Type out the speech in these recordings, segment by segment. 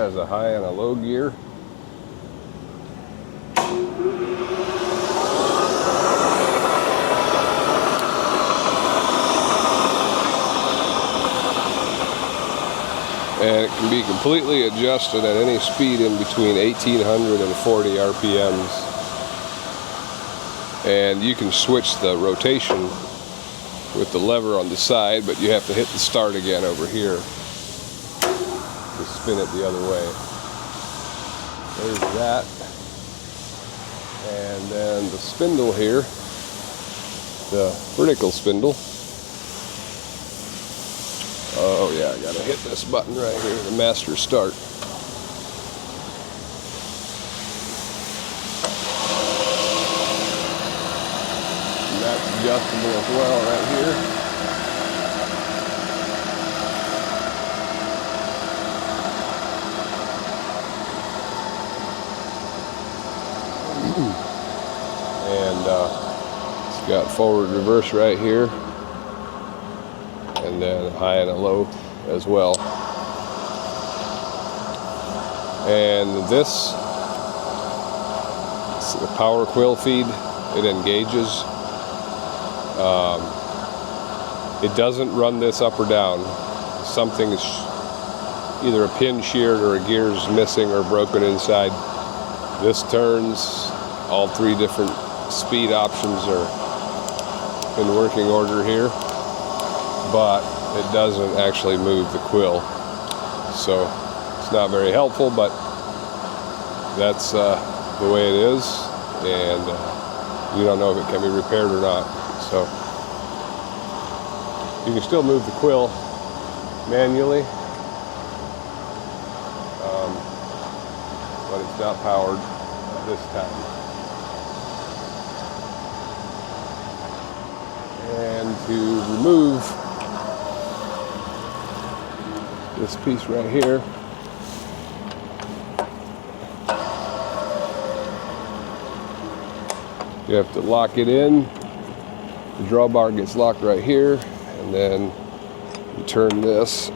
has a high and a low gear. And it can be completely adjusted at any speed in between 1800 and 40 RPMs. And you can switch the rotation with the lever on the side, but you have to hit the start again over here to spin it the other way. There's that. And then the spindle here, the vertical spindle. Oh yeah, I gotta hit this button right here, the master start. And that's adjustable as well right here. And it's got forward reverse right here. And then a high and a low as well. And this is the power quill feed. It engages. It doesn't run this up or down. Something is either a pin sheared or a gear's missing or broken inside. This turns. All three different speed options are in working order here, but it doesn't actually move the quill. So it's not very helpful, but that's the way it is, and you don't know if it can be repaired or not. So you can still move the quill manually, but it's not powered this time. And to remove this piece right here, you have to lock it in. The drawbar gets locked right here, and then you turn this.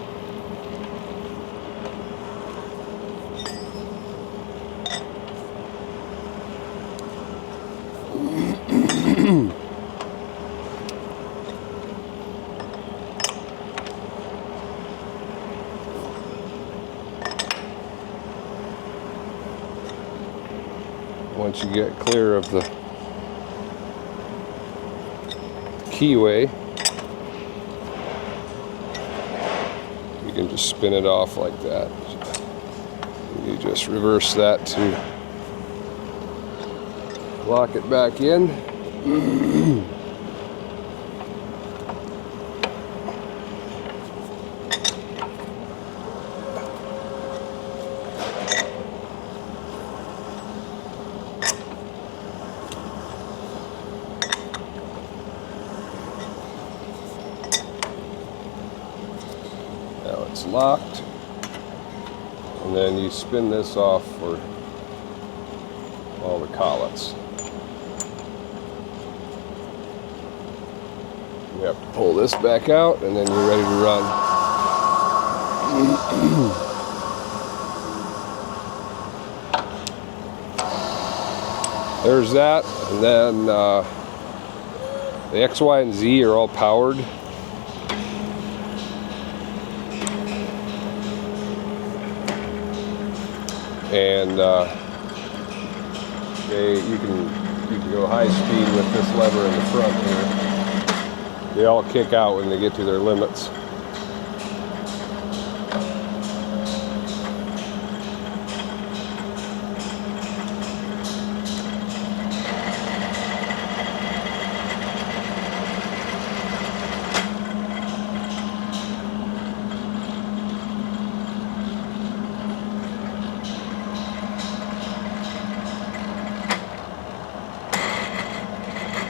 Once you get clear of the keyway, you can just spin it off like that. You just reverse that to lock it back in. It's locked, and then you spin this off for all the collets. You have to pull this back out, and then you're ready to run. There's that, and then the X, Y, and Z are all powered. And you can go high speed with this lever in the front here. They all kick out when they get to their limits.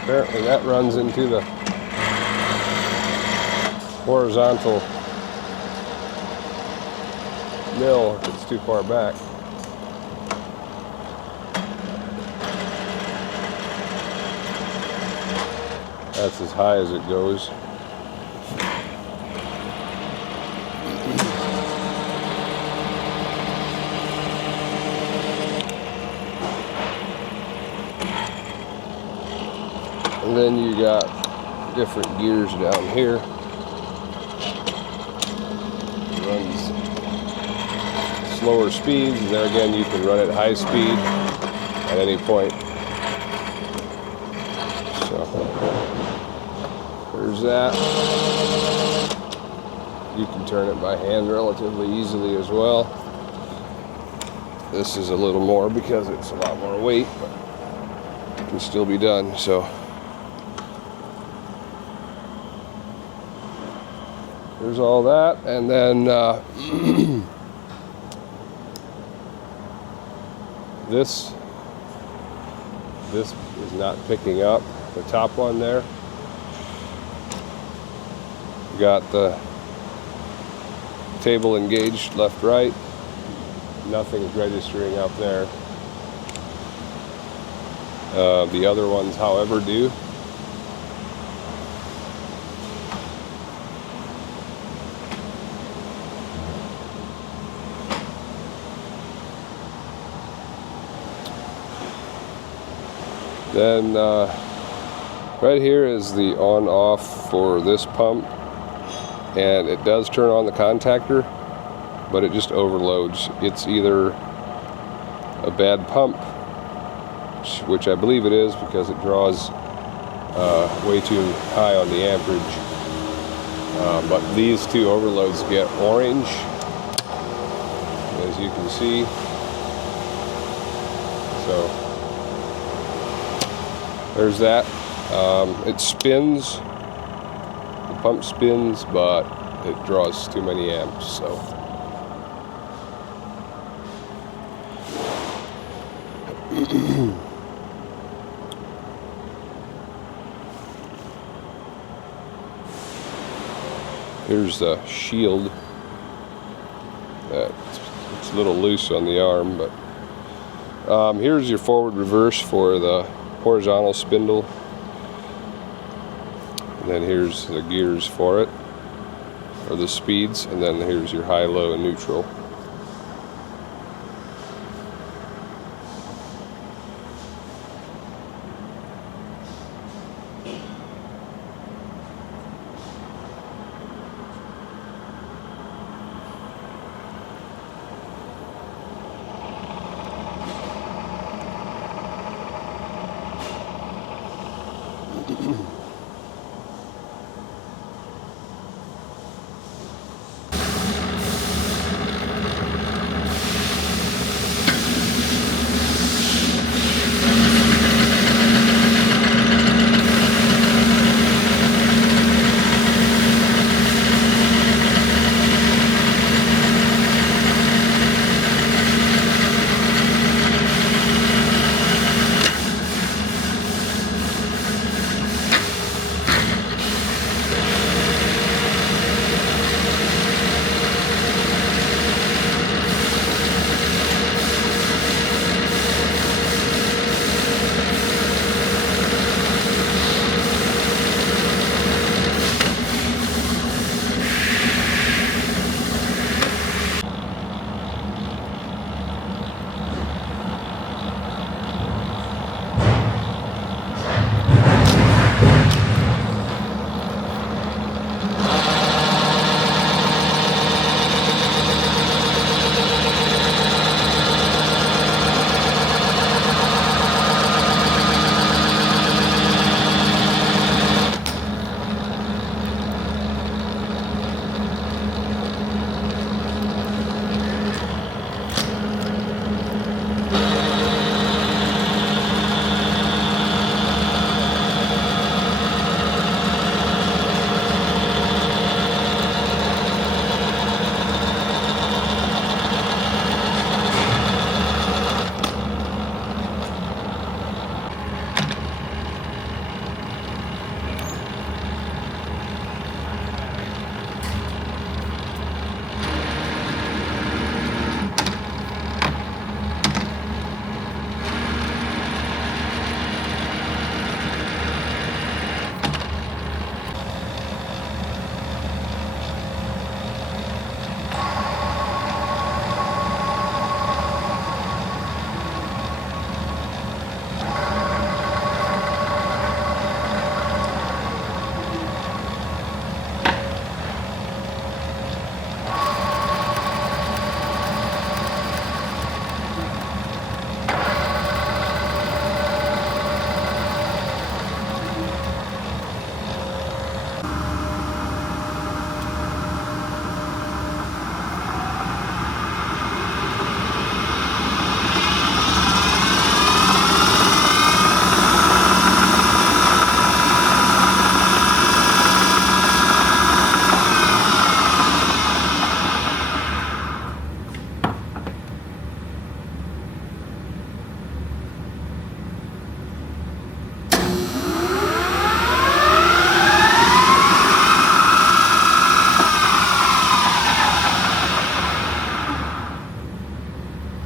Apparently that runs into the horizontal mill if it's too far back. That's as high as it goes. And then you got different gears down here. It runs slower speeds, and there again you can run at high speed at any point. So there's that. You can turn it by hand relatively easily as well. This is a little more because it's a lot more weight, but it can still be done. So there's all that, and then this is not picking up. The top one there, you got the table engaged left, right. Nothing's registering up there. The other ones, however, do. Then right here is the on-off for this pump, and it does turn on the contactor, but it just overloads. It's either a bad pump, which I believe it is because it draws way too high on the amperage, but these two overloads get orange, as you can see. So there's that. It spins, the pump spins, but it draws too many amps. So here's the shield. It's a little loose on the arm, but here's your forward reverse for the horizontal spindle. And then here's the gears for it, or the speeds, and then here's your high, low, and neutral.